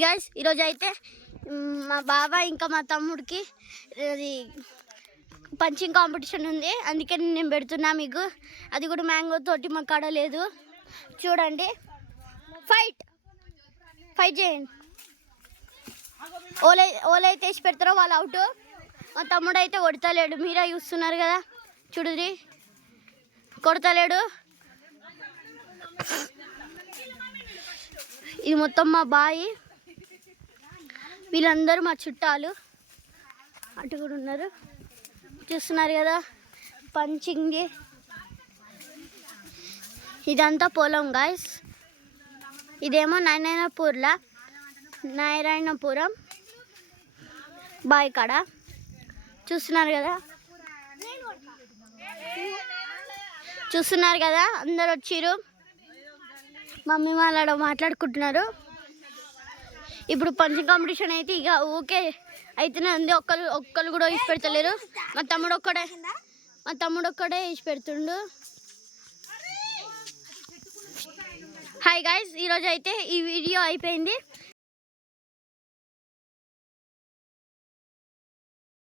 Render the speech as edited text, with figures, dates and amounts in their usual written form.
Guys ఈరోజు అయితే మా బాబాయ్ ఇంకా మా తమ్ముడికి అది పంచింగ్ కాంపిటీషన్ ఉంది, అందుకే నేను పెడుతున్నా మీకు. అది కూడా మ్యాంగో తోటి మా కాడ లేదు, చూడండి. ఫైట్ చేయండి. ఓలైతే వేసి పెడతారో వాళ్ళు అవుట్. మా తమ్ముడు అయితే కొడతలేడు, మీరే చూస్తున్నారు కదా, చూడుది కొడతలేడు. ఇది మొత్తం మా బాయి, వీళ్ళందరూ మా చుట్టాలు. అటు కూడా ఉన్నారు, చూస్తున్నారు కదా పంచింగ్. ఇదంతా పొలం గాయస్. ఇదేమో నారాయణపురం బాయి కాడ, చూస్తున్నారు కదా అందరు వచ్చిర్రు. మమ్మీ వాళ్ళు మాట్లాడుకుంటున్నారు. ఇప్పుడు పంచింగ్ కాంపిటీషన్ అయితే ఇక ఓకే అయితేనే ఉంది. ఒక్కరు కూడా వేసి పెడతలేరు. మా తమ్ముడు ఒక్కడే వేసి పెడుతుండు. హాయ్ గాయ్స్, ఈరోజు అయితే ఈ వీడియో అయిపోయింది.